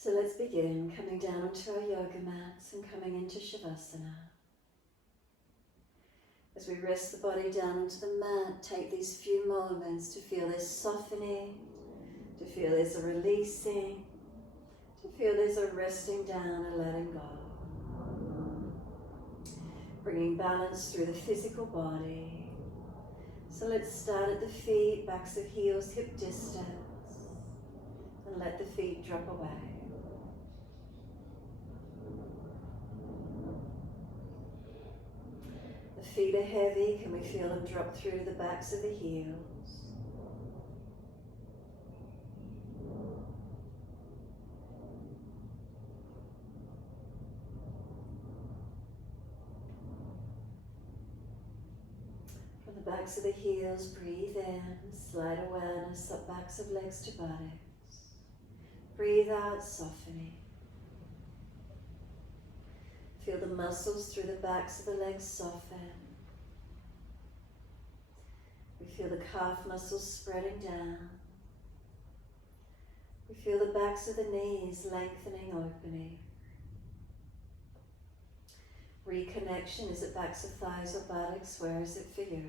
So let's begin coming down onto our yoga mats and coming into Shavasana. As we rest the body down onto the mat, take these few moments to feel this softening, to feel there's a releasing, to feel there's a resting down and letting go. Bringing balance through the physical body. So let's start at the feet, backs of heels, hip distance, and let the feet drop away. The feet are heavy, can we feel them drop through to the backs of the heels? From the backs of the heels, breathe in, slide awareness up backs of legs to buttocks. Breathe out, softening. Feel the muscles through the backs of the legs soften. We feel the calf muscles spreading down. We feel the backs of the knees lengthening, opening. Reconnection, is it backs of thighs or buttocks? Where is it for you?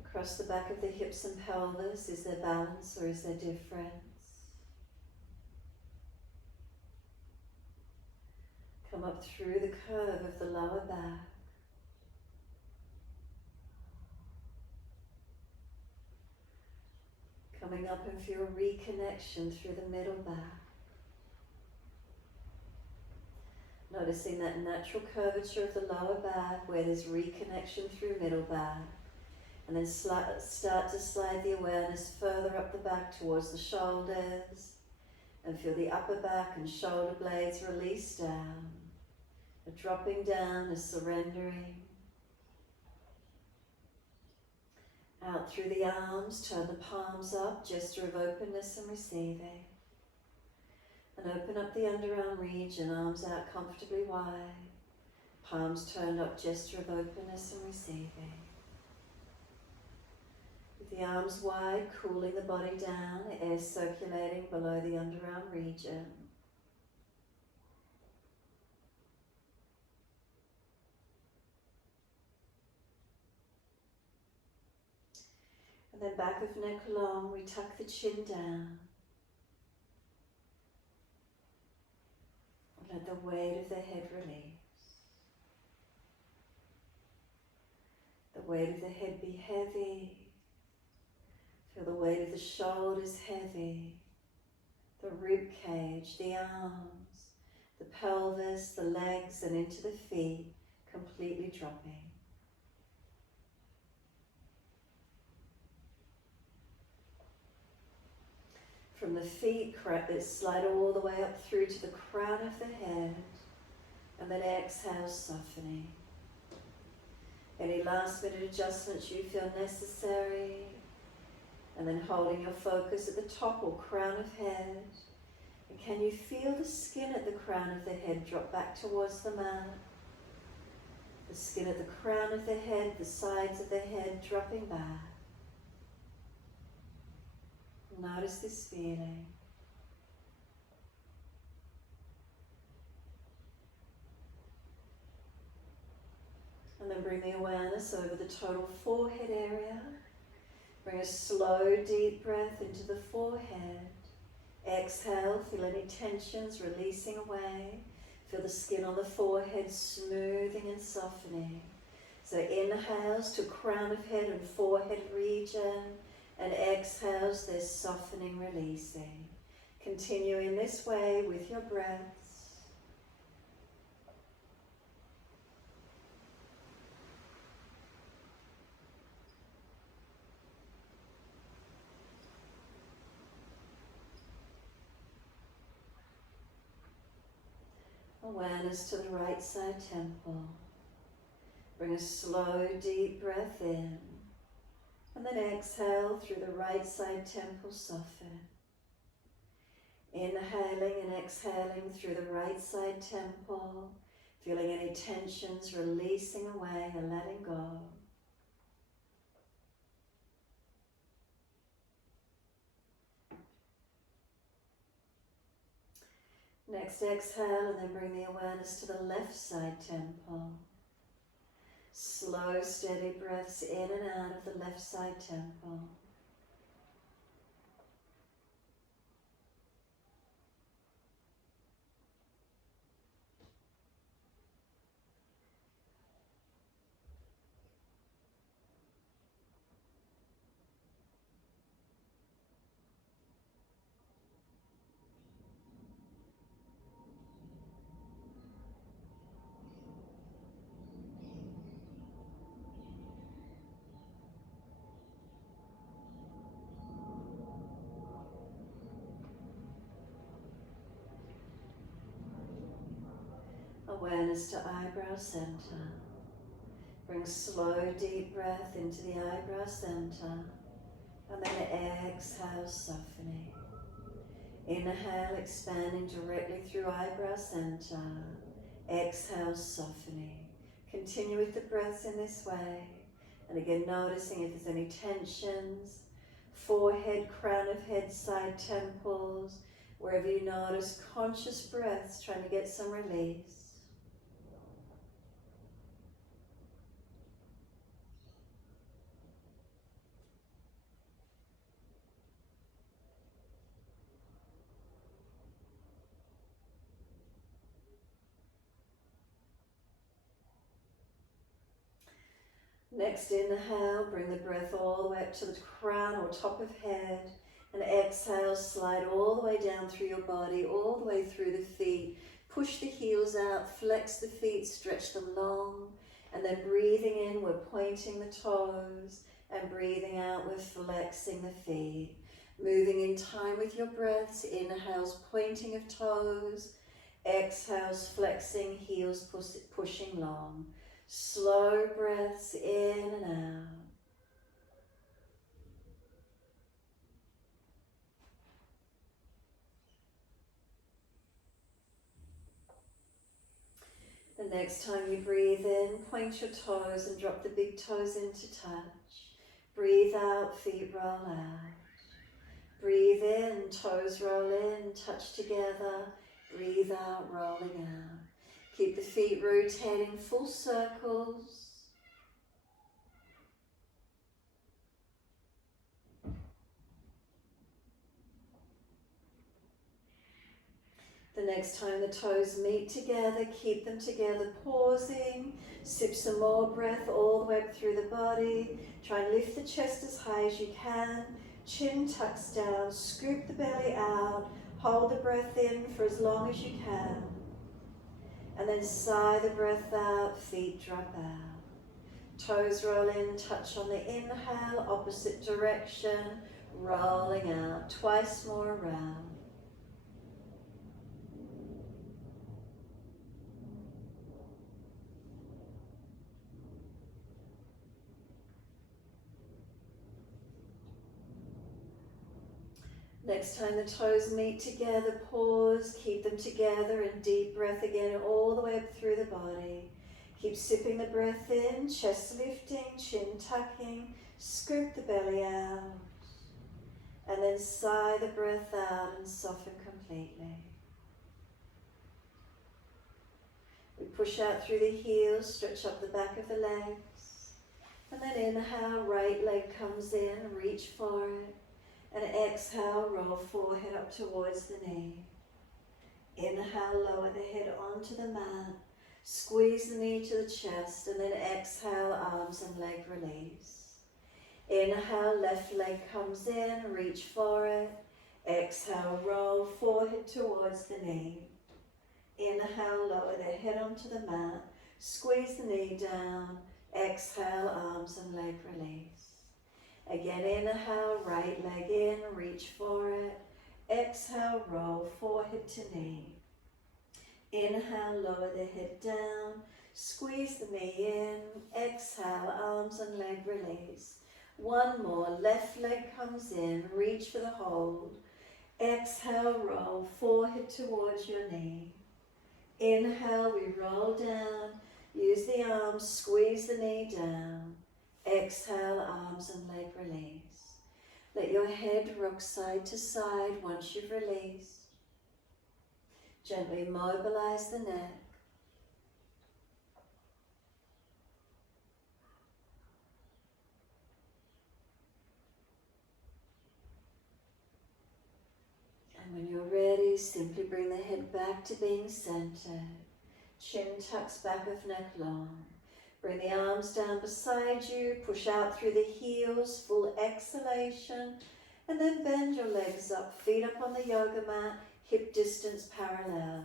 Across the back of the hips and pelvis, is there balance or is there difference? Come up through the curve of the lower back. Coming up and feel reconnection through the middle back. Noticing that natural curvature of the lower back where there's reconnection through middle back. And then start to slide the awareness further up the back towards the shoulders. And feel the upper back and shoulder blades release down. A dropping down, a surrendering. Out through the arms, turn the palms up, gesture of openness and receiving. And open up the underarm region, arms out comfortably wide. Palms turned up, gesture of openness and receiving. With the arms wide, cooling the body down, air circulating below the underarm region. And then back of neck long, we tuck the chin down. And let the weight of the head release. The weight of the head be heavy. Feel the weight of the shoulders heavy. The rib cage, the arms, the pelvis, the legs and into the feet completely dropping. From the feet, slide all the way up through to the crown of the head, and then exhale, softening. Any last minute adjustments you feel necessary, and then holding your focus at the top or crown of head. And can you feel the skin at the crown of the head drop back towards the mat? The skin at the crown of the head, the sides of the head dropping back. Notice this feeling. And then bring the awareness over the total forehead area. Bring a slow, deep breath into the forehead. Exhale, feel any tensions releasing away. Feel the skin on the forehead smoothing and softening. So inhales to crown of head and forehead region. And exhales, there's softening, releasing. Continue in this way with your breaths. Awareness to the right side temple. Bring a slow, deep breath in. And then exhale through the right side temple, soften. Inhaling and exhaling through the right side temple, feeling any tensions releasing away and letting go. Next, exhale and then bring the awareness to the left side temple. Slow, steady breaths in and out of the left side temple. Awareness to eyebrow center. Bring slow, deep breath into the eyebrow center, and then exhale, softening. Inhale, expanding directly through eyebrow center. Exhale, softening. Continue with the breaths in this way. And again, noticing if there's any tensions, forehead, crown of head, side temples, wherever you notice conscious breaths, trying to get some release. Next inhale, bring the breath all the way up to the crown or top of head, and exhale, slide all the way down through your body, all the way through the feet. Push the heels out, flex the feet, stretch them long, and then breathing in, we're pointing the toes, and breathing out, we're flexing the feet. Moving in time with your breaths, inhales, pointing of toes, exhales, flexing, heels pushing long. Slow breaths in and out. The next time you breathe in, point your toes and drop the big toes into touch. Breathe out, feet roll out. Breathe in, toes roll in, touch together. Breathe out, rolling out. Keep the feet rotating full circles. The next time the toes meet together, keep them together, pausing. Sip some more breath all the way up through the body. Try and lift the chest as high as you can. Chin tucks down, scoop the belly out. Hold the breath in for as long as you can. And then sigh the breath out, feet drop out. Toes roll in, touch on the inhale, opposite direction, rolling out. Twice more around. Next time the toes meet together, pause, keep them together, and deep breath again all the way up through the body. Keep sipping the breath in, chest lifting, chin tucking, scoop the belly out, and then sigh the breath out and soften completely. We push out through the heels, stretch up the back of the legs, and then inhale, right leg comes in, reach for it. And exhale, roll forehead up towards the knee. Inhale, lower the head onto the mat. Squeeze the knee to the chest, and then exhale, arms and leg release. Inhale, left leg comes in, reach for it. Exhale, roll forehead towards the knee. Inhale, lower the head onto the mat. Squeeze the knee down. Exhale, arms and leg release. Again, inhale, right leg in, reach for it. Exhale, roll forehead to knee. Inhale, lower the head down. Squeeze the knee in. Exhale, arms and leg release. One more, left leg comes in, reach for the hold. Exhale, roll forehead towards your knee. Inhale, we roll down. Use the arms, squeeze the knee down. Exhale, arms and leg release. Let your head rock side to side once you've released. Gently mobilize the neck. And when you're ready, simply bring the head back to being centered. Chin tucks back of neck long. Bring the arms down beside you, push out through the heels, full exhalation, and then bend your legs up, feet up on the yoga mat, hip distance parallel.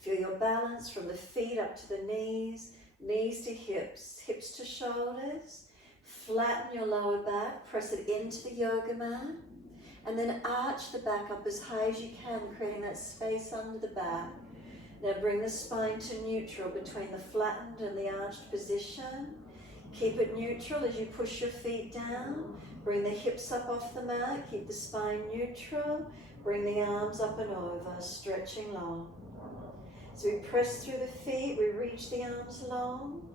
Feel your balance from the feet up to the knees, knees to hips, hips to shoulders. Flatten your lower back, press it into the yoga mat, and then arch the back up as high as you can, creating that space under the back. Now bring the spine to neutral between the flattened and the arched position. Keep it neutral as you push your feet down. Bring the hips up off the mat, keep the spine neutral. Bring the arms up and over, stretching long. So we press through the feet, we reach the arms long.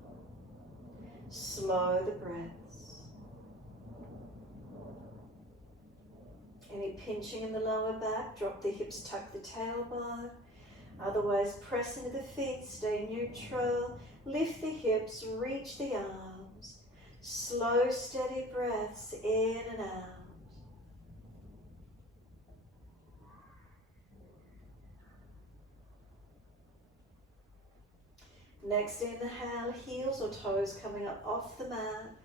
Slow the breaths. Any pinching in the lower back, drop the hips, tuck the tailbone. Otherwise, press into the feet, stay neutral. Lift the hips, reach the arms. Slow, steady breaths in and out. Next inhale, heels or toes coming up off the mat,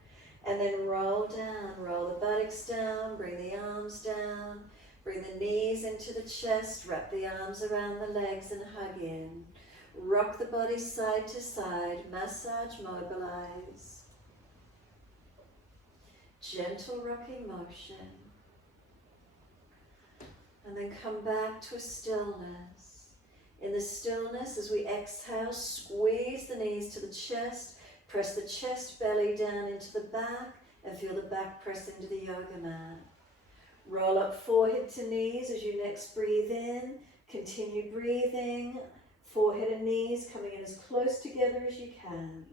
and then roll down, roll the buttocks down, bring the arms down, bring the knees into the chest, wrap the arms around the legs and hug in. Rock the body side to side, massage, mobilize. Gentle rocking motion. And then come back to a stillness. In the stillness, as we exhale, squeeze the knees to the chest, press the chest belly down into the back, and feel the back press into the yoga mat. Roll up forehead to knees as you next breathe in. Continue breathing, forehead and knees coming in as close together as you can.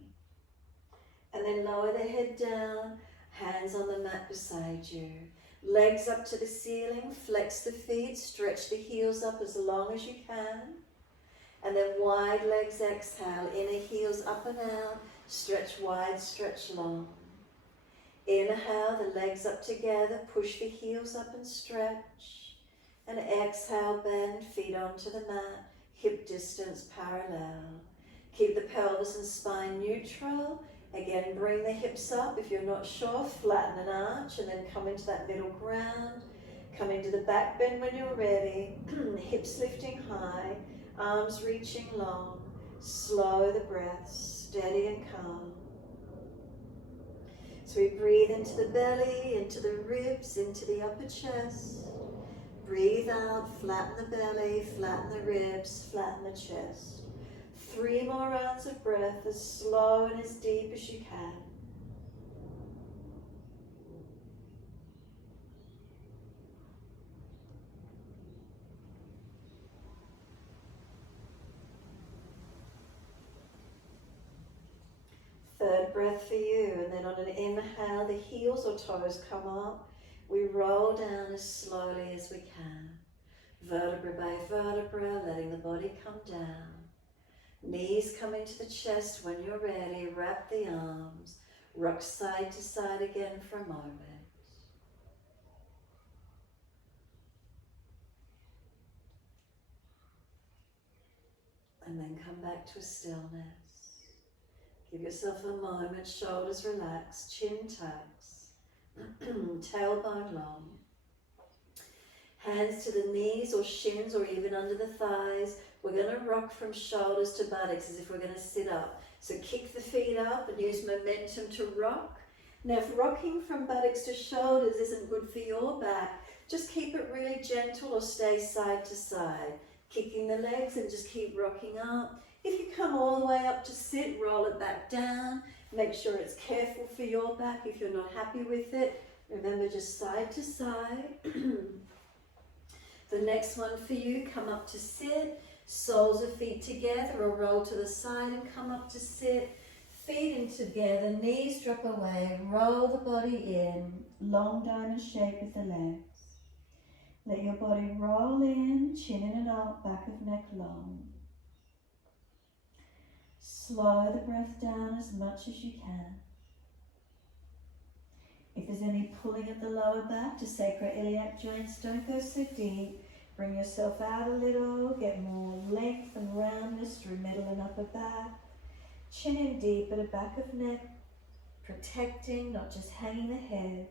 And then lower the head down, hands on the mat beside you. Legs up to the ceiling, flex the feet, stretch the heels up as long as you can. And then wide legs exhale, inner heels up and out, stretch wide, stretch long. Inhale, the legs up together, push the heels up and stretch. And exhale, bend, feet onto the mat, hip distance parallel. Keep the pelvis and spine neutral. Again, bring the hips up. If you're not sure, flatten and arch, and then come into that middle ground. Come into the back bend when you're ready. Hips lifting high. Arms reaching long, slow the breath, steady and calm. So we breathe into the belly, into the ribs, into the upper chest. Breathe out, flatten the belly, flatten the ribs, flatten the chest. 3 more rounds of breath, as slow and as deep as you can. Third breath for you, and then on an inhale, the heels or toes come up. We roll down as slowly as we can. Vertebra by vertebra, letting the body come down. Knees come into the chest when you're ready. Wrap the arms. Rock side to side again for a moment. And then come back to a stillness. Give yourself a moment, shoulders relaxed, chin tucks, tailbone long. Hands to the knees or shins or even under the thighs. We're going to rock from shoulders to buttocks as if we're going to sit up. So kick the feet up and use momentum to rock. Now if rocking from buttocks to shoulders isn't good for your back, just keep it really gentle or stay side to side. Kicking the legs and just keep rocking up. If you come all the way up to sit, roll it back down. Make sure it's careful for your back if you're not happy with it. Remember, just side to side. The next one for you, come up to sit. Soles of feet together or roll to the side and come up to sit. Feet in together, knees drop away. Roll the body in. Long diamond shape with the legs. Let your body roll in, chin in and up, back of neck long. Slow the breath down as much as you can. If there's any pulling at the lower back to sacroiliac joints, don't go so deep. Bring yourself out a little, get more length and roundness through middle and upper back. Chin in deep at the back of neck, protecting, not just hanging the head.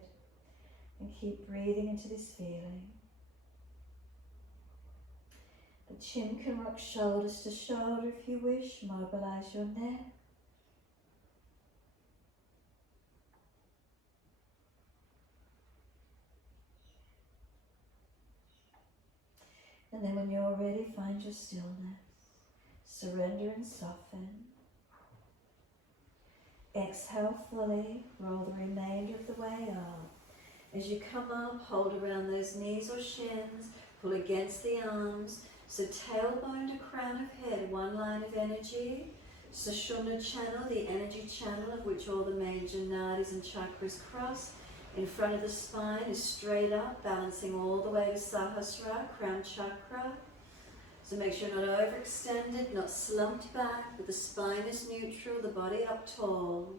And keep breathing into this feeling. The chin can rock shoulders to shoulder if you wish. Mobilize your neck. And then when you're ready, find your stillness. Surrender and soften. Exhale fully. Roll the remainder of the way up. As you come up, hold around those knees or shins. Pull against the arms. So tailbone to crown of head, one line of energy. Sushumna channel, the energy channel of which all the major nadis and chakras cross. In front of the spine is straight up, balancing all the way to Sahasrara, crown chakra. So make sure not overextended, not slumped back, but the spine is neutral, the body up tall.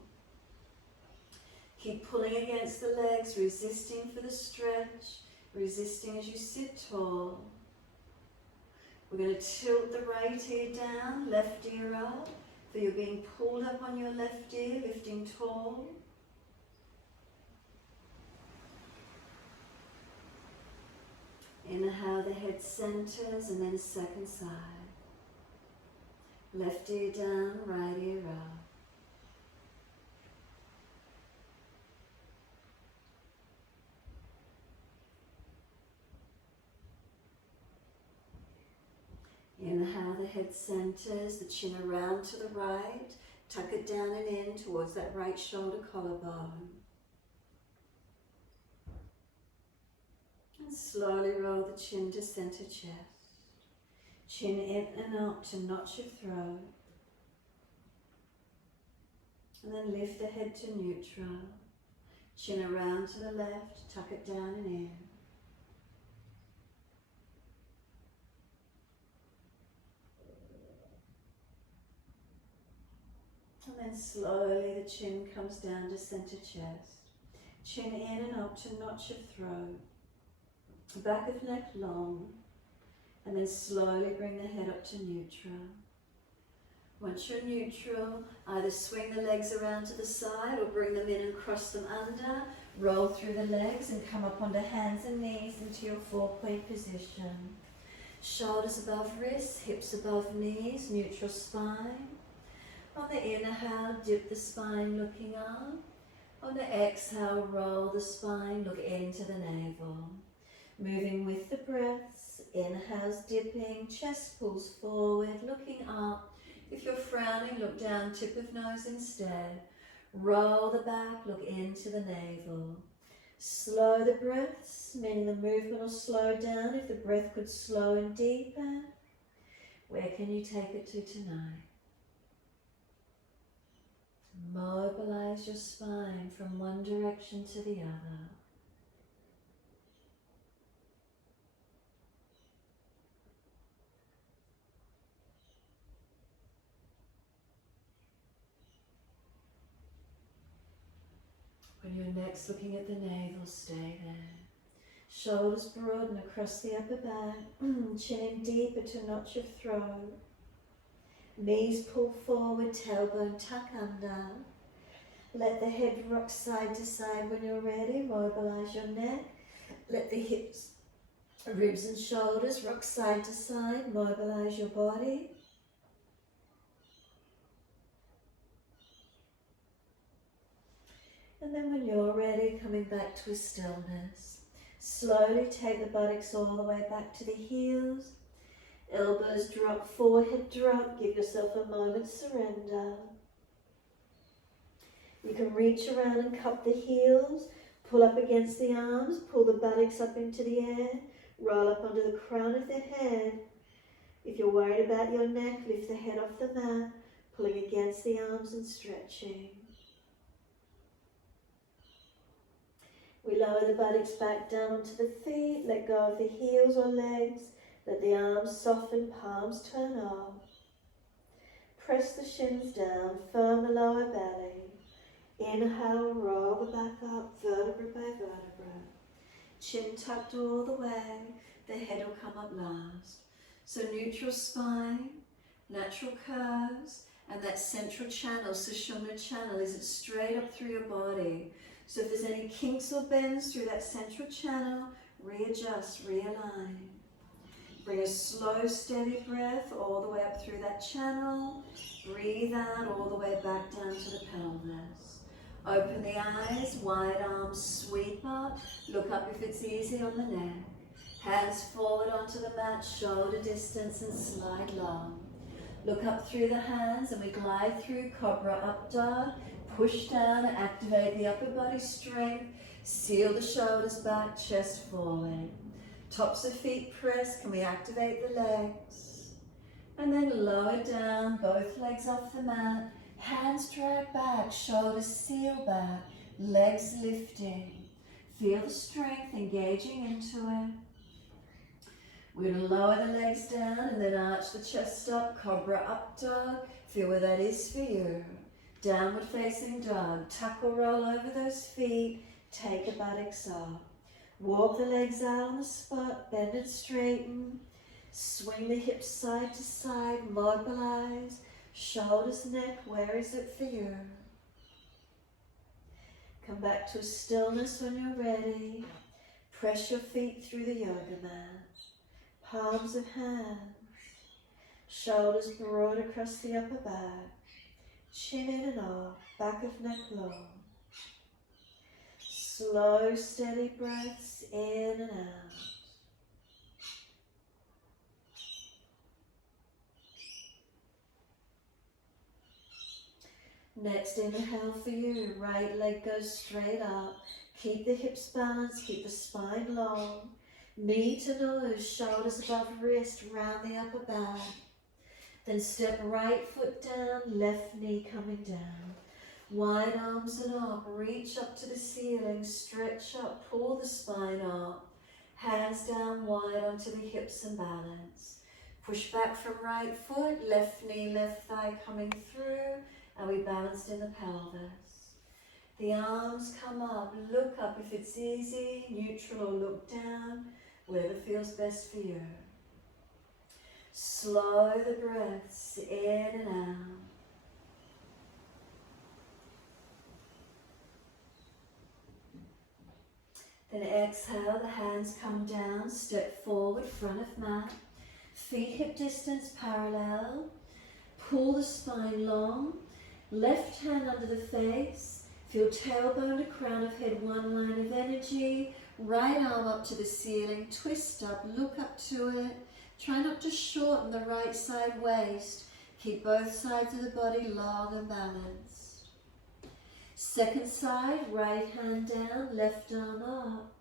Keep pulling against the legs, resisting for the stretch, resisting as you sit tall. We're going to tilt the right ear down, left ear up. So you're being pulled up on your left ear, lifting tall. Inhale, the head centers, and then second side. Left ear down, right ear up. Inhale, the head centers, the chin around to the right. Tuck it down and in towards that right shoulder collarbone. And slowly roll the chin to center chest. Chin in and up to notch your throat. And then lift the head to neutral. Chin around to the left, tuck it down and in. And then slowly the chin comes down to center chest. Chin in and up to notch your throat. Back of neck long. And then slowly bring the head up to neutral. Once you're neutral, either swing the legs around to the side or bring them in and cross them under. Roll through the legs and come up onto hands and knees into your 4-point position. Shoulders above wrists, hips above knees, neutral spine. On the inhale, dip the spine looking up. On the exhale, roll the spine, look into the navel. Moving with the breaths, inhales dipping, chest pulls forward, looking up. If you're frowning, look down, tip of nose instead. Roll the back, look into the navel. Slow the breaths, meaning the movement will slow down. If the breath could slow and deepen, where can you take it to tonight? Mobilize your spine from one direction to the other. When you're next looking at the navel, stay there. Shoulders broaden across the upper back, chin in deeper to notch your throat. Knees pull forward, tailbone tuck under. Let the head rock side to side when you're ready. Mobilize your neck. Let the hips, ribs and shoulders rock side to side. Mobilize your body. And then when you're ready, coming back to a stillness. Slowly take the buttocks all the way back to the heels. Elbows drop, forehead drop. Give yourself a moment's surrender. You can reach around and cup the heels. Pull up against the arms. Pull the buttocks up into the air. Roll up onto the crown of the head. If you're worried about your neck, lift the head off the mat. Pulling against the arms and stretching. We lower the buttocks back down onto the feet, let go of the heels or legs, let the arms soften, palms turn up. Press the shins down, firm the lower belly. Inhale, roll the back up, vertebra by vertebra. Chin tucked all the way, the head will come up last. So neutral spine, natural curves, and that central channel, Sushumna channel, is it straight up through your body. So if there's any kinks or bends through that central channel, readjust, realign. Bring a slow, steady breath all the way up through that channel. Breathe out all the way back down to the pelvis. Open the eyes, wide arms sweep up. Look up if it's easy on the neck. Hands forward onto the mat, shoulder distance and slide long. Look up through the hands and we glide through Cobra Up Dog. Push down, activate the upper body strength. Seal the shoulders back, chest forward. Tops of feet press, can we activate the legs? And then lower down, both legs off the mat. Hands drag back, shoulders seal back, legs lifting. Feel the strength engaging into it. We're going to lower the legs down and then arch the chest up, Cobra Up Dog. Feel where that is for you. Downward facing dog, tuck or roll over those feet, take the buttocks up. Walk the legs out on the spot, bend and straighten. Swing the hips side to side, mobilize. Shoulders, neck, where is it for you? Come back to a stillness when you're ready. Press your feet through the yoga mat. Palms of hands. Shoulders broad across the upper back. Chin in and off, back of neck long. Slow, steady breaths in and out. Next inhale for you, right leg goes straight up. Keep the hips balanced, keep the spine long. Knee to nose, shoulders above wrist, round the upper back. Then step right foot down, left knee coming down. Wide arms and up, reach up to the ceiling, stretch up, pull the spine up. Hands down wide onto the hips and balance. Push back from right foot, left knee, left thigh coming through, and we balanced in the pelvis. The arms come up, look up if it's easy, neutral or look down, wherever feels best for you. Slow the breaths in and out. Then exhale, the hands come down, step forward, front of mat. Feet hip distance parallel. Pull the spine long. Left hand under the face. Feel tailbone to crown of head, one line of energy. Right arm up to the ceiling, twist up, look up to it. Try not to shorten the right side waist. Keep both sides of the body long and balanced. Second side, right hand down, left arm up.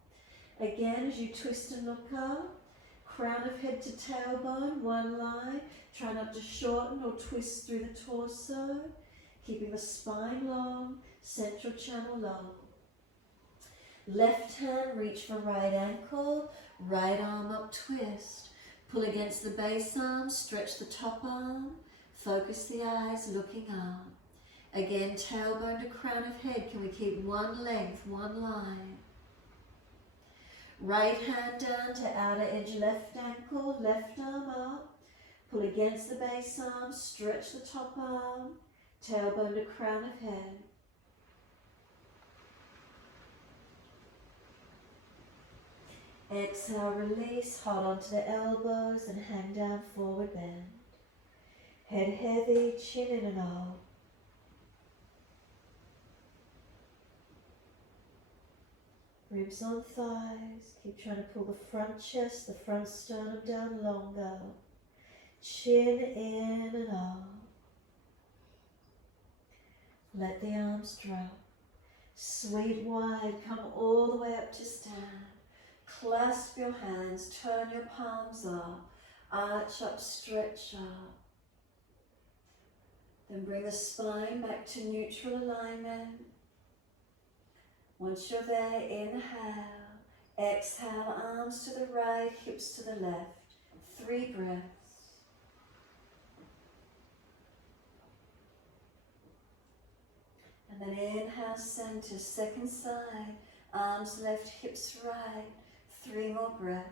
Again, as you twist and look up, crown of head to tailbone, one line. Try not to shorten or twist through the torso. Keeping the spine long, central channel long. Left hand, reach for right ankle, right arm up, twist. Pull against the base arm, stretch the top arm, focus the eyes, looking up. Again, tailbone to crown of head, can we keep one length, one line? Right hand down to outer edge left ankle, left arm up. Pull against the base arm, stretch the top arm, tailbone to crown of head. Exhale, release, hold on to the elbows and hang down, forward bend. Head heavy, chin in and out. Ribs on thighs, keep trying to pull the front chest, the front sternum down longer. Chin in and out. Let the arms drop. Sweep wide, come all the way up to stand. Clasp your hands, turn your palms up, arch up, stretch up. Then bring the spine back to neutral alignment. Once you're there, inhale, exhale, arms to the right, hips to the left. 3 breaths. And then inhale, center, second side, arms left, hips right. 3 more breaths.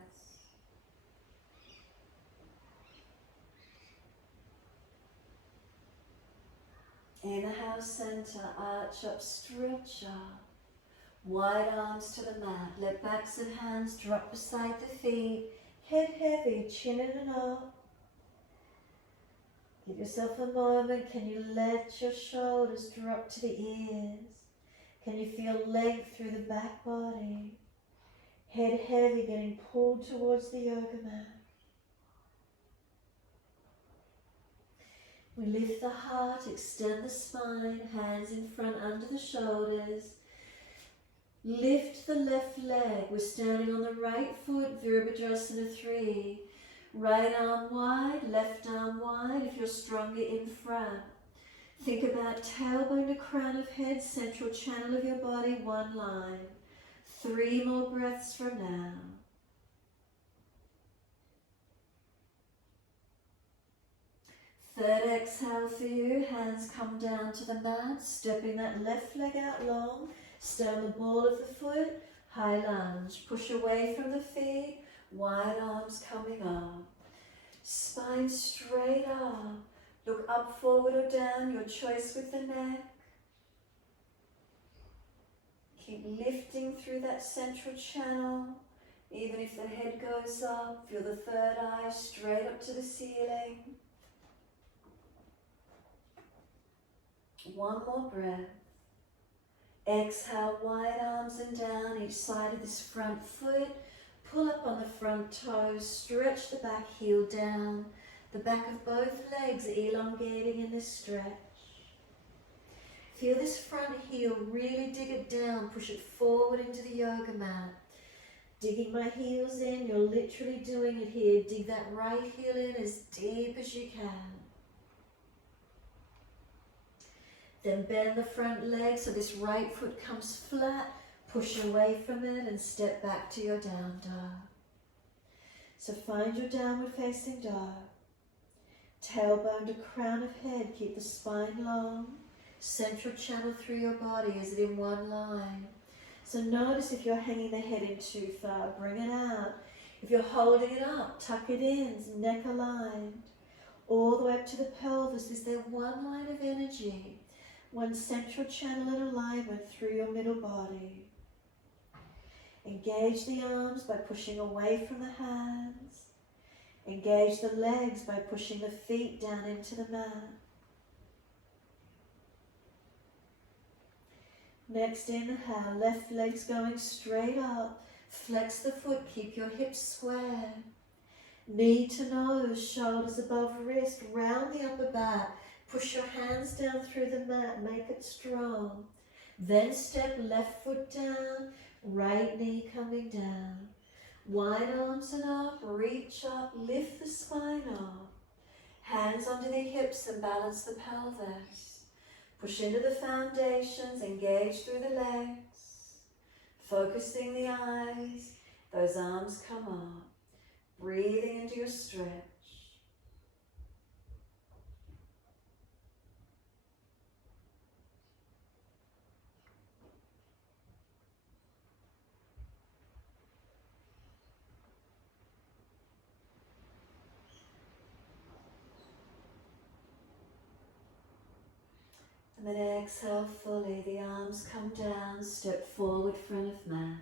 Inhale, center, arch up, stretch up. Wide arms to the mat. Let backs and hands drop beside the feet. Head heavy, chin in and up. Give yourself a moment. Can you let your shoulders drop to the ears? Can you feel length through the back body? Head heavy, getting pulled towards the yoga mat. We lift the heart, extend the spine, hands in front under the shoulders. Lift the left leg. We're standing on the right foot, Virabhadrasana 3. Right arm wide, left arm wide if you're stronger in front. Think about tailbone to crown of head, central channel of your body, 1 line. 3 more breaths from now. Third exhale for you, hands come down to the mat, stepping that left leg out long, stay on the ball of the foot, high lunge, push away from the feet, wide arms coming up. Spine straight up, look up, forward or down, your choice with the neck. Keep lifting through that central channel, even if the head goes up, feel the third eye straight up to the ceiling. 1 more breath. Exhale, wide arms and down each side of this front foot. Pull up on the front toes, stretch the back heel down. The back of both legs elongating in this stretch. Feel this front heel, really dig it down, push it forward into the yoga mat. Digging my heels in, you're literally doing it here. Dig that right heel in as deep as you can. Then bend the front leg so this right foot comes flat. Push away from it and step back to your down dog. So find your downward facing dog. Tailbone to crown of head, keep the spine long. Central channel through your body, is it in 1 line? So notice if you're hanging the head in too far, bring it out. If you're holding it up, tuck it in, neck aligned. All the way up to the pelvis, is there 1 line of energy? 1 central channel in alignment through your middle body. Engage the arms by pushing away from the hands. Engage the legs by pushing the feet down into the mat. Next inhale, left leg's going straight up. Flex the foot, keep your hips square. Knee to nose, shoulders above wrist, round the upper back. Push your hands down through the mat, make it strong. Then step left foot down, right knee coming down. Wide arms and up, reach up, lift the spine up. Hands onto the hips and balance the pelvis. Push into the foundations, engage through the legs. Focusing the eyes, those arms come up. Breathing into your stretch. And then exhale fully, the arms come down, step forward, front of mat.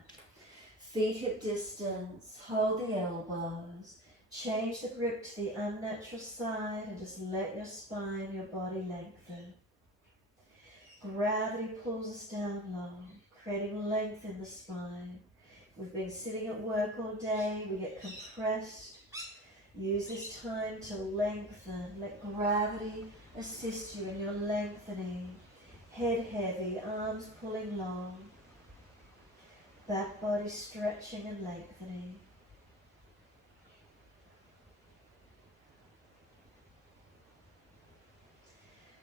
Feet hip distance, hold the elbows. Change the grip to the unnatural side and just let your spine, your body lengthen. Gravity pulls us down low, creating length in the spine. We've been sitting at work all day, we get compressed. Use this time to lengthen. Let gravity assist you in your lengthening. Head heavy, arms pulling long. Back body stretching and lengthening.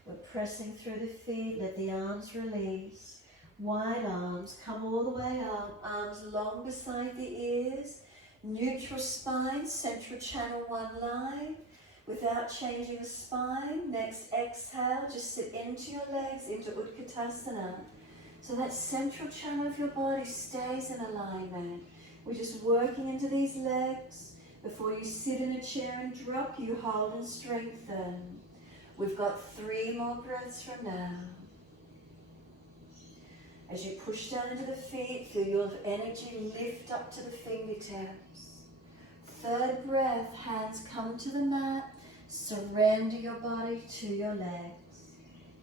We're pressing through the feet, let the arms release. Wide arms, come all the way up, arms long beside the ears, neutral spine, central channel one line, without changing the spine. Next exhale, just sit into your legs, into Utkatasana. So that central channel of your body stays in alignment. We're just working into these legs. Before you sit in a chair and drop, you hold and strengthen. We've got 3 more breaths from now. As you push down into the feet, feel your energy lift up to the fingertips. 3rd breath, hands come to the mat. Surrender your body to your legs.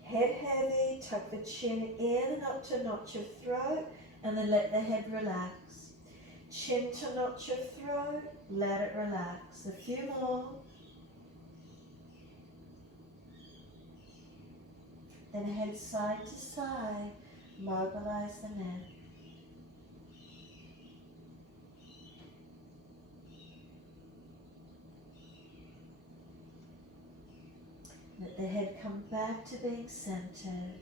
Head heavy, tuck the chin in and up to notch your throat, and then let the head relax. Chin to notch your throat, let it relax. A few more. Then head side to side, mobilize the neck. Let the head come back to being centered.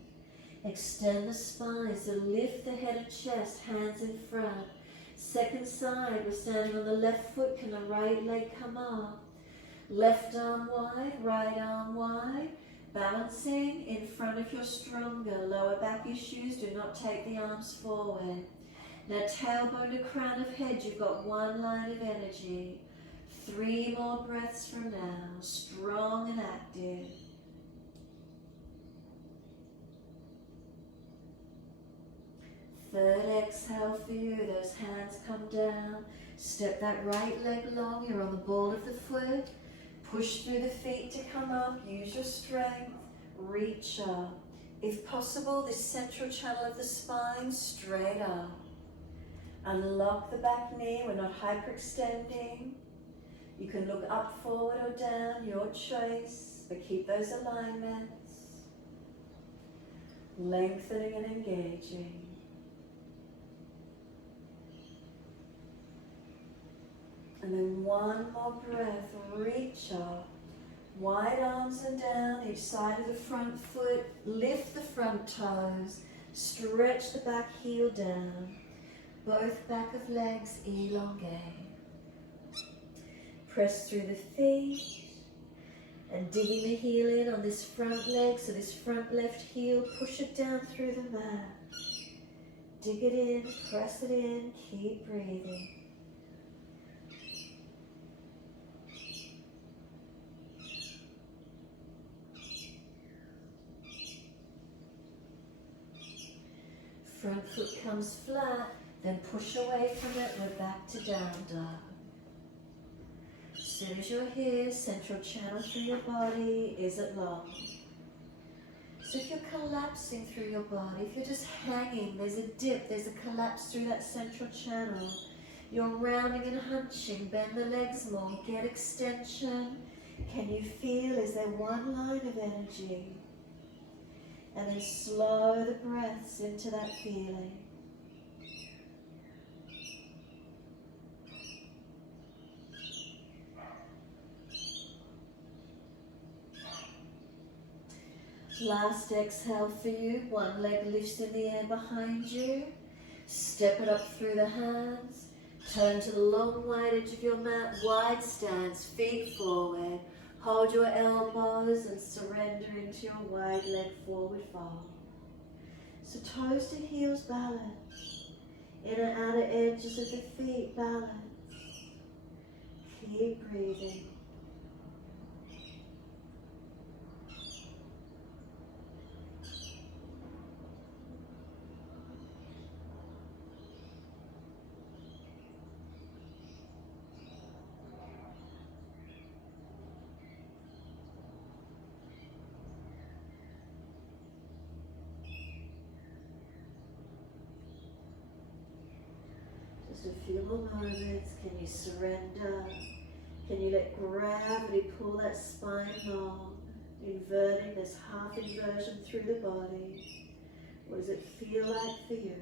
Extend the spine, so lift the head and chest, hands in front. 2nd side, we're standing on the left foot, can the right leg come up? Left arm wide, right arm wide. Balancing in front of your stronger. Lower back issues, do not take the arms forward. Now tailbone to crown of head, you've got 1 line of energy. 3 more breaths from now, strong and active. Third exhale for you, those hands come down. Step that right leg long, you're on the ball of the foot. Push through the feet to come up, use your strength, reach up. If possible, this central channel of the spine, straight up. Unlock the back knee, we're not hyperextending. You can look up, forward or down, your choice, but keep those alignments. Lengthening and engaging. And then 1 more breath, reach up. Wide arms and down, each side of the front foot. Lift the front toes, stretch the back heel down. Both back of legs elongate. Press through the feet. And digging the heel in on this front leg, so this front left heel, push it down through the mat. Dig it in, press it in, keep breathing. Front foot comes flat, then push away from it, we're back to down dog. As soon as you're here, central channel through your body, is it long? So if you're collapsing through your body, if you're just hanging, there's a dip, there's a collapse through that central channel. You're rounding and hunching, bend the legs more, get extension. Can you feel, is there 1 line of energy? And then slow the breaths into that feeling. Last exhale for you. 1 leg lifts in the air behind you. Step it up through the hands. Turn to the long wide edge of your mat. Wide stance, feet forward. Hold your elbows and surrender into your wide leg forward fold. So toes to heels balance. Inner outer edges of the feet balance. Keep breathing. Just a few more moments. Can you surrender? Can you let gravity pull that spine long? Inverting, this half inversion through the body. What does it feel like for you?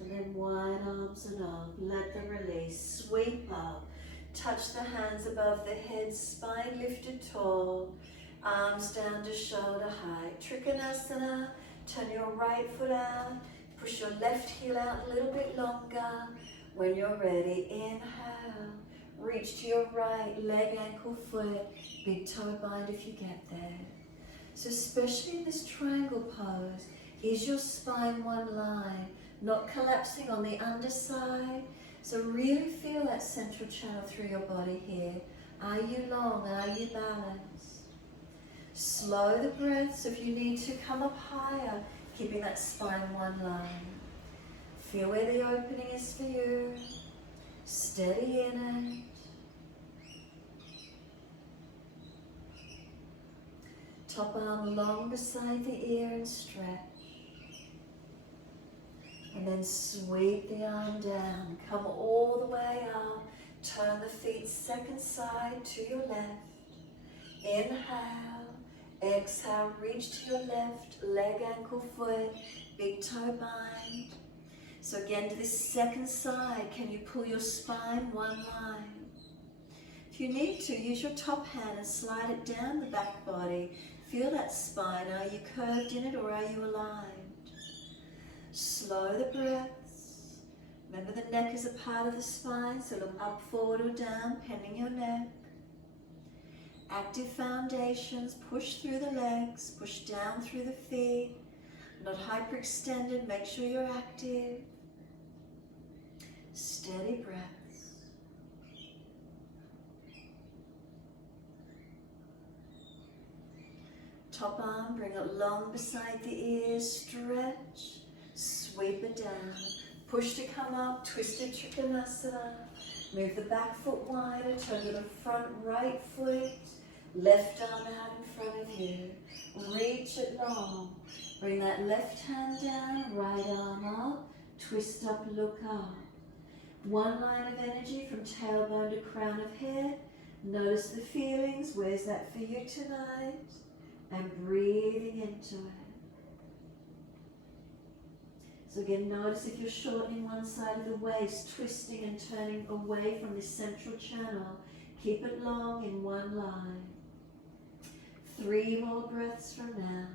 And then wide arms and up. Let them release. Sweep up. Touch the hands above the head. Spine lifted tall. Arms down to shoulder height. Trikonasana. Turn your right foot out. Push your left heel out a little bit longer. When you're ready, inhale. Reach to your right leg, ankle, foot. Big toe bind if you get there. So especially in this triangle pose, is your spine one line, not collapsing on the underside? So really feel that central channel through your body here. Are you long? Are you balanced? Slow the breath, so if you need to, come up higher, keeping that spine one line. Feel where the opening is for you. Steady in it. Top arm along beside the ear and stretch. And then sweep the arm down. Come all the way up. Turn the feet second side to your left. Inhale. Exhale, reach to your left, leg, ankle, foot, big toe bind. So again to this second side, can you pull your spine one line? If you need to, use your top hand and slide it down the back body. Feel that spine. Are you curved in it or are you aligned? Slow the breaths. Remember the neck is a part of the spine, so look up, forward or down, pending your neck. Active foundations, push through the legs, push down through the feet. Not hyperextended, make sure you're active. Steady breaths. Top arm, bring it long beside the ears, stretch, sweep it down. Push to come up, twisted Trikonasana. Move the back foot wider, turn to the front right foot. Left arm out in front of you. Reach it long. Bring that left hand down, right arm up. Twist up, look up. One line of energy from tailbone to crown of head. Notice the feelings. Where's that for you tonight? And breathing into it. So again, notice if you're shortening one side of the waist, twisting and turning away from this central channel. Keep it long in one line. 3 more breaths from now.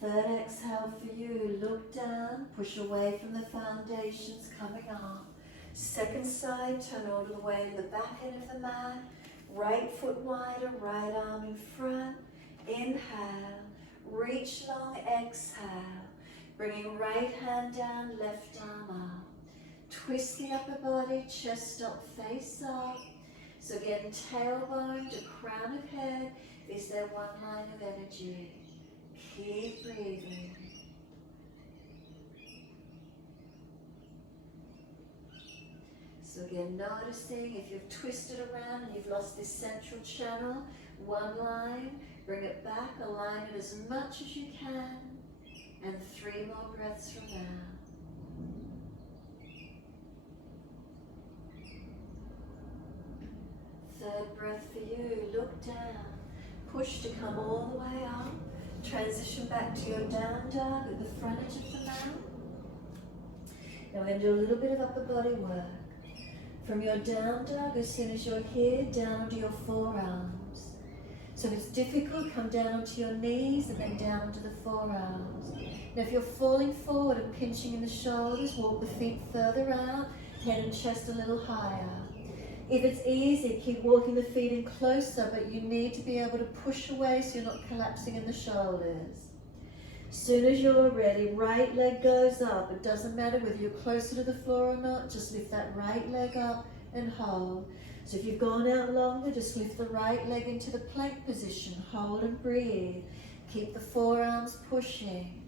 Third exhale for you. Look down, push away from the foundations coming up. Second side, turn all the way to the back end of the mat. Right foot wider, right arm in front. Inhale, reach long, exhale. Bringing right hand down, left arm up. Twist the upper body, chest up, face up. So again, tailbone to crown of head. Is there one line of energy? Keep breathing. So again, noticing if you've twisted around and you've lost this central channel, one line, bring it back, align it as much as you can, and 3 more breaths from now. Third breath for you, look down, push to come all the way up, transition back to your down dog at the front edge of the mat. Now we're going to do a little bit of upper body work. From your down dog, as soon as you're here, down onto your forearms. So if it's difficult, come down onto your knees and then down onto the forearms. Now if you're falling forward and pinching in the shoulders, walk the feet further out, head and chest a little higher. If it's easy, keep walking the feet in closer, but you need to be able to push away so you're not collapsing in the shoulders. Soon as you're ready, right leg goes up. It doesn't matter whether you're closer to the floor or not, just lift that right leg up and hold. So if you've gone out longer, just lift the right leg into the plank position, hold and breathe. Keep the forearms pushing.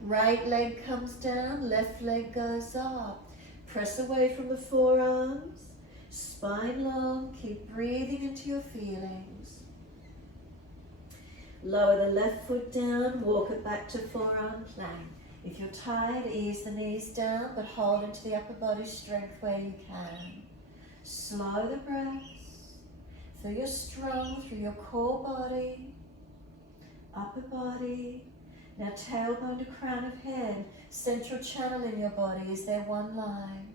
Right leg comes down, left leg goes up. Press away from the forearms, spine long, keep breathing into your feelings. Lower the left foot down, walk it back to forearm plank. If you're tired, ease the knees down, but hold into the upper body strength where you can. Slow the breaths. Feel you're strong through your core body, upper body. Now tailbone to crown of head, central channel in your body. Is there one line?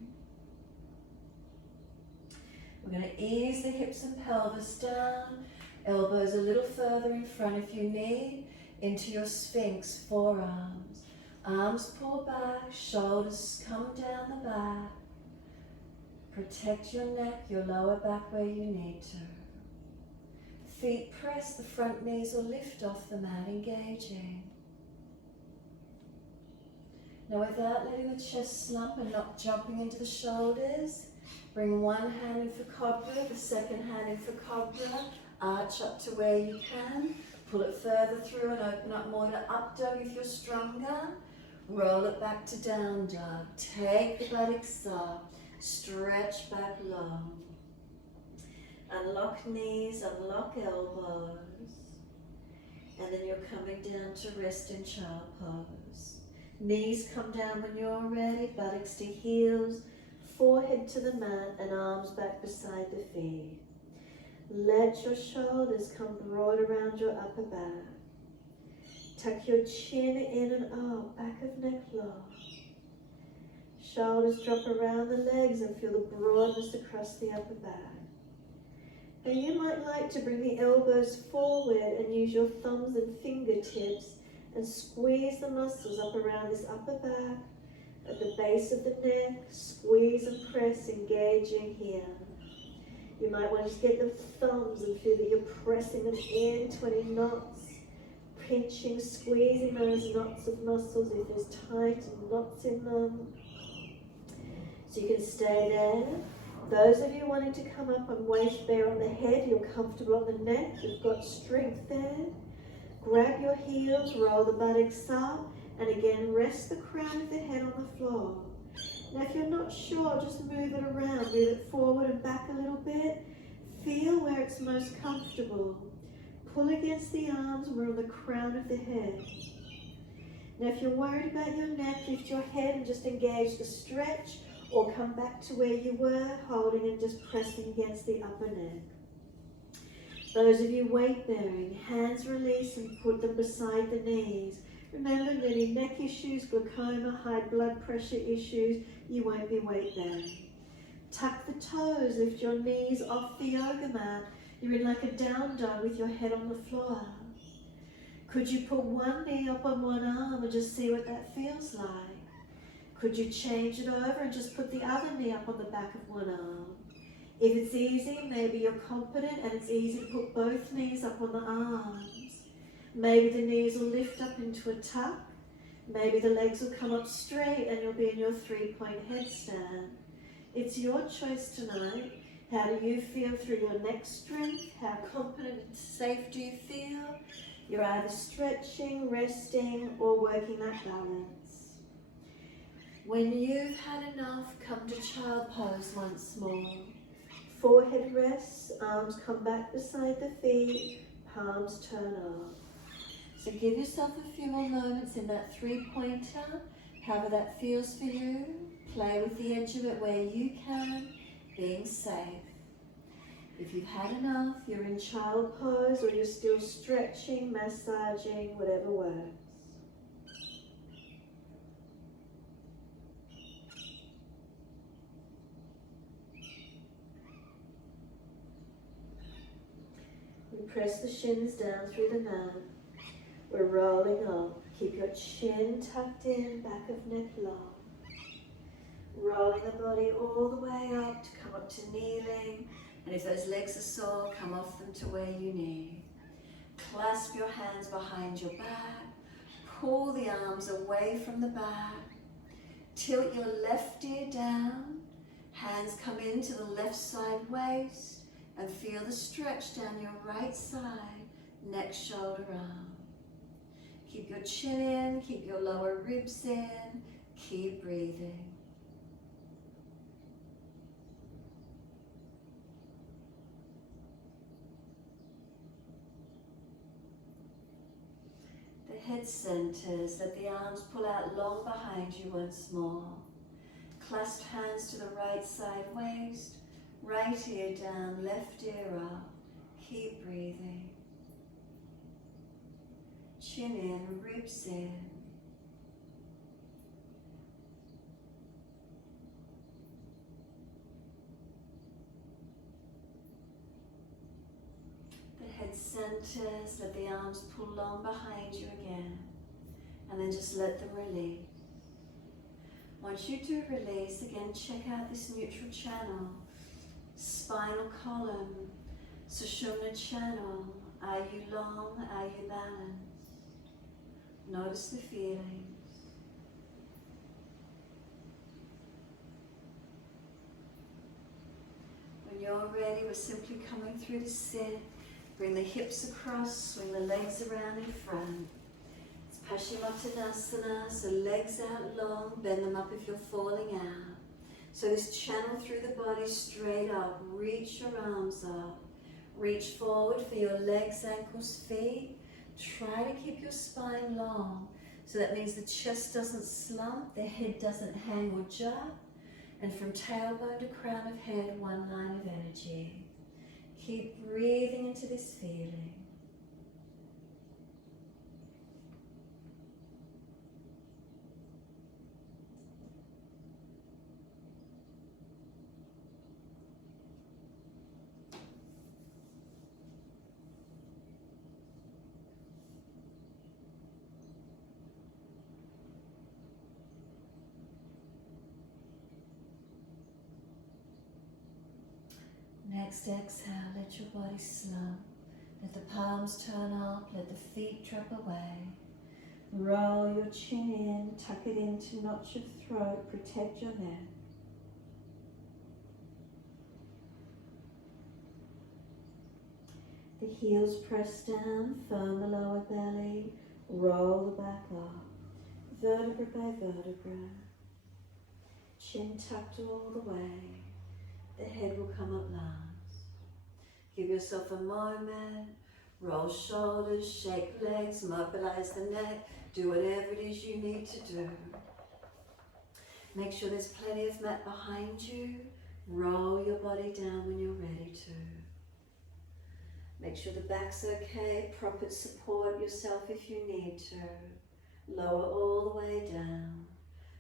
We're going to ease the hips and pelvis down, elbows a little further in front if you need, into your Sphinx forearms. Arms pull back, shoulders come down the back. Protect your neck, your lower back where you need to. Feet press the front knees or lift off the mat, engaging. Now without letting the chest slump and not jumping into the shoulders, bring one hand in for Cobra, the second hand in for Cobra, arch up to where you can, pull it further through and open up more to Up Dog if you're stronger, roll it back to Down Dog, take the buttocks up, stretch back long, unlock knees, unlock elbows, and then you're coming down to rest in child pose. Knees come down when you're ready, buttocks to heels, forehead to the mat and arms back beside the feet. Let your shoulders come broad around your upper back. Tuck your chin in and up, back of neck long. Shoulders drop around the legs and feel the broadness across the upper back. Now you might like to bring the elbows forward and use your thumbs and fingertips and squeeze the muscles up around this upper back, at the base of the neck, squeeze and press, engaging here. You might want to just get the thumbs and feel that you're pressing them into any knots, pinching, squeezing those knots of muscles if there's tight knots in them. So you can stay there. Those of you wanting to come up and waist bare on the head, you're comfortable on the neck, you've got strength there. Grab your heels, roll the buttocks up, and again rest the crown of the head on the floor. Now if you're not sure, just move it around, move it forward and back a little bit. Feel where it's most comfortable. Pull against the arms, we're on the crown of the head. Now if you're worried about your neck, lift your head and just engage the stretch, or come back to where you were, holding and just pressing against the upper neck. Those of you weight bearing, hands release and put them beside the knees. Remember, any neck issues, glaucoma, high blood pressure issues, you won't be weight bearing. Tuck the toes, lift your knees off the yoga mat. You're in like a down dog with your head on the floor. Could you put one knee up on one arm and just see what that feels like? Could you change it over and just put the other knee up on the back of one arm? If it's easy, maybe you're confident and it's easy to put both knees up on the arms. Maybe the knees will lift up into a tuck. Maybe the legs will come up straight and you'll be in your 3-point headstand. It's your choice tonight. How do you feel through your neck strength? How confident and safe do you feel? You're either stretching, resting, or working that balance. When you've had enough, come to child pose once more. Forehead rests, arms come back beside the feet, palms turn up. So give yourself a few more moments in that 3-pointer, however that feels for you. Play with the edge of it where you can, being safe. If you've had enough, you're in child pose or you're still stretching, massaging, whatever works. Press the shins down through the mat. We're rolling up. Keep your chin tucked in, back of neck long. Rolling the body all the way up to come up to kneeling. And if those legs are sore, come off them to where you need. Clasp your hands behind your back. Pull the arms away from the back. Tilt your left ear down. Hands come into the left side waist. And feel the stretch down your right side, neck, shoulder, arm. Keep your chin in, keep your lower ribs in, keep breathing. The head centers, let the arms pull out long behind you once more. Clasp hands to the right side waist. Right ear down, left ear up. Keep breathing. Chin in, ribs in. centers. Let the arms pull long behind you again. And then just let them release. Once you do release, again check out this neutral channel. Spinal column, Sushumna channel. Are you long? Are you balanced? Notice the feelings. When you're ready, we're simply coming through to sit. Bring the hips across, swing the legs around in front. It's Paschimottanasana, so legs out long, bend them up if you're falling out. So this channel through the body straight up, reach your arms up. Reach forward for your legs, ankles, feet. Try to keep your spine long. So that means the chest doesn't slump, the head doesn't hang or jut. And from tailbone to crown of head, one line of energy. Keep breathing into this feeling. Next exhale, let your body slump. Let the palms turn up, let the feet drop away. Roll your chin in, tuck it in to notch your throat, protect your neck. The heels press down, firm the lower belly, roll the back up, vertebra by vertebra. Chin tucked all the way, the head will come up last. Give yourself a moment, roll shoulders, shake legs, mobilize the neck, do whatever it is you need to do. Make sure there's plenty of mat behind you. Roll your body down when you're ready to. Make sure the back's okay, proper support yourself if you need to. Lower all the way down.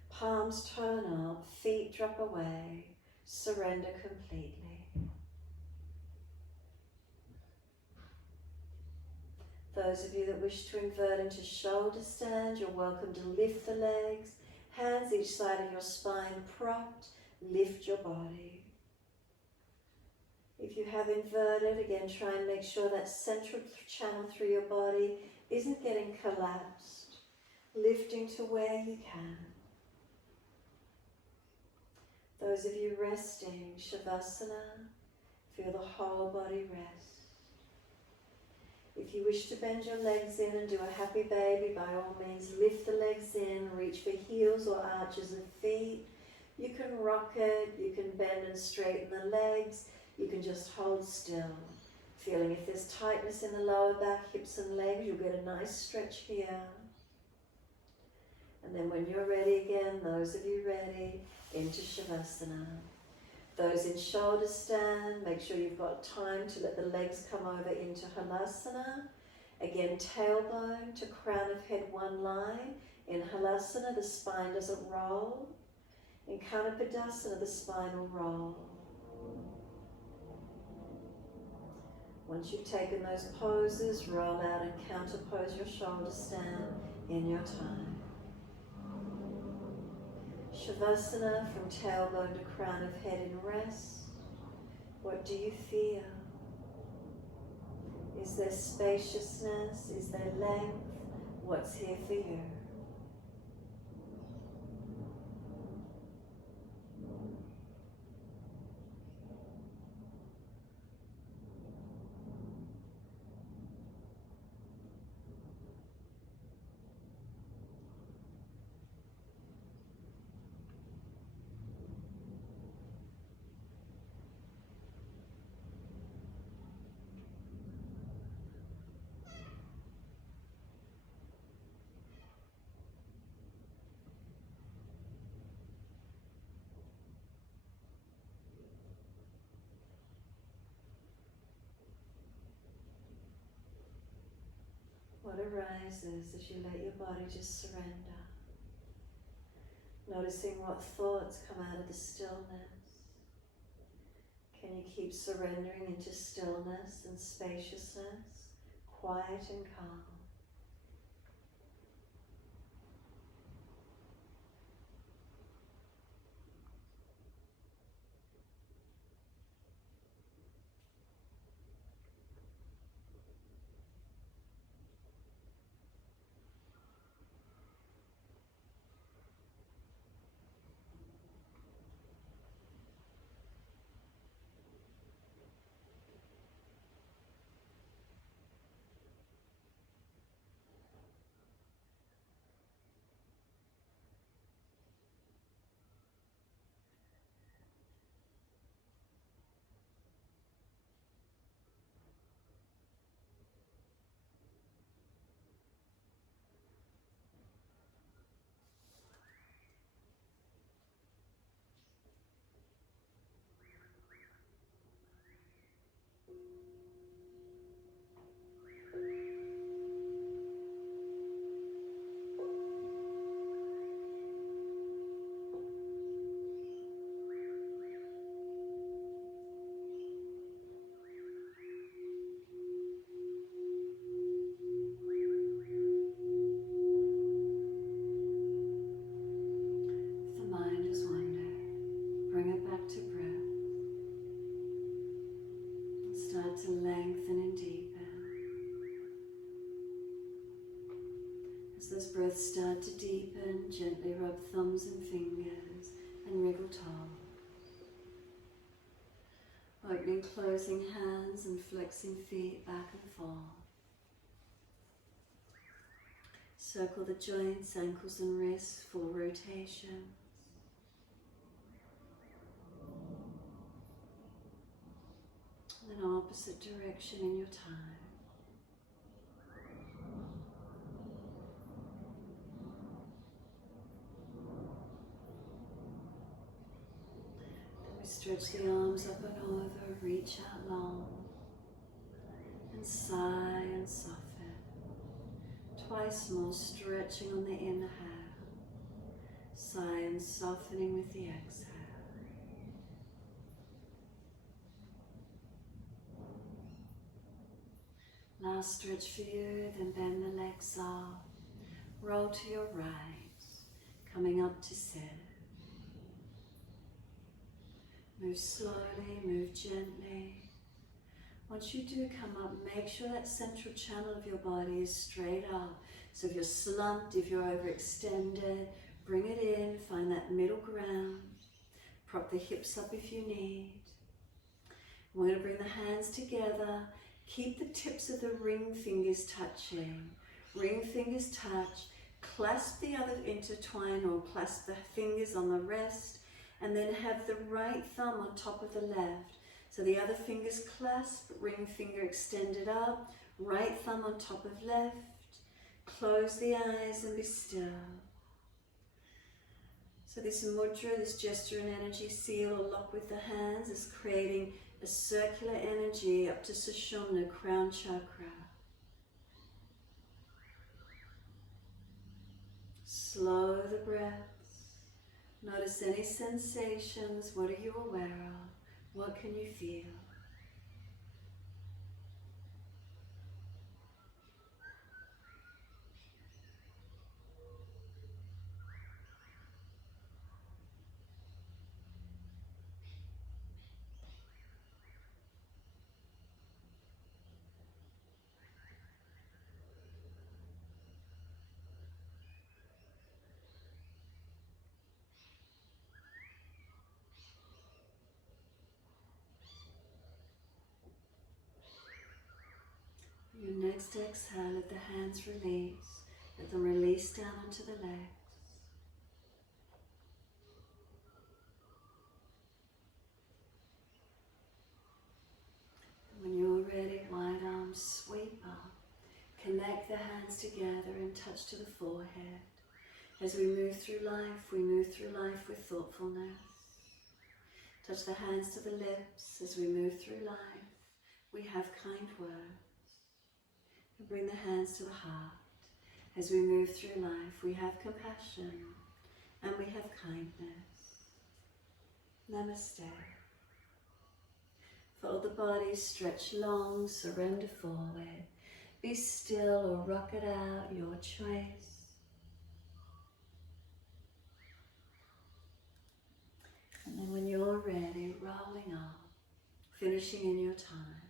Palms turn up, feet drop away. Surrender completely. Those of you that wish to invert into shoulder stand, you're welcome to lift the legs, hands each side of your spine propped, lift your body. If you have inverted, again try and make sure that central channel through your body isn't getting collapsed, lifting to where you can. Those of you resting, Shavasana, feel the whole body rest. If you wish to bend your legs in and do a happy baby, by all means lift the legs in, reach for heels or arches of feet. You can rock it, you can bend and straighten the legs, you can just hold still. Feeling if there's tightness in the lower back, hips and legs, you'll get a nice stretch here. And then when you're ready again, those of you ready, into Shavasana. Those in shoulder stand, make sure you've got time to let the legs come over into Halasana. Again, tailbone to crown of head, one line. In Halasana, the spine doesn't roll. In Kanapadasana, the spine will roll. Once you've taken those poses, roll out and counterpose your shoulder stand in your time. Shavasana from tailbone to crown of head in rest. What do you feel? Is there spaciousness? Is there length? What's here for you? What arises as you let your body just surrender? Noticing what thoughts come out of the stillness. Can you keep surrendering into stillness and spaciousness, quiet and calm. To lengthen and deepen. As those breaths start to deepen, gently rub thumbs and fingers and wriggle toes. Opening, closing hands and flexing feet back and forth. Circle the joints, ankles and wrists, full rotation. Then opposite direction in your time. Then we stretch the arms up and over, reach out long, and sigh and soften. Twice more, stretching on the inhale, sigh and softening with the exhale. Last stretch for you, then bend the legs up, roll to your right, coming up to sit. Move slowly, move gently. Once you do come up, make sure that central channel of your body is straight up. So if you're slumped, if you're overextended, bring it in, find that middle ground. Prop the hips up if you need. We're going to bring the hands together. Keep the tips of the ring fingers touching. Ring fingers touch. Clasp the other, intertwine or clasp the fingers on the wrist, and then have the right thumb on top of the left. So the other fingers clasp, ring finger extended up, right thumb on top of left. Close the eyes and be still. So this mudra, this gesture and energy seal or lock with the hands is creating a circular energy up to Sushumna, Crown Chakra. Slow the breaths. Notice any sensations. What are you aware of? What can you feel? Your next exhale, let the hands release. Let them release down onto the legs. And when you're ready, wide arms sweep up. Connect the hands together and touch to the forehead. As we move through life with thoughtfulness. Touch the hands to the lips. As we move through life, we have kind words. And bring the hands to the heart. As we move through life, we have compassion and we have kindness. Namaste. Fold the body, stretch long, surrender forward. Be still or rock it out, your choice. And then when you're ready, rolling up, finishing in your time.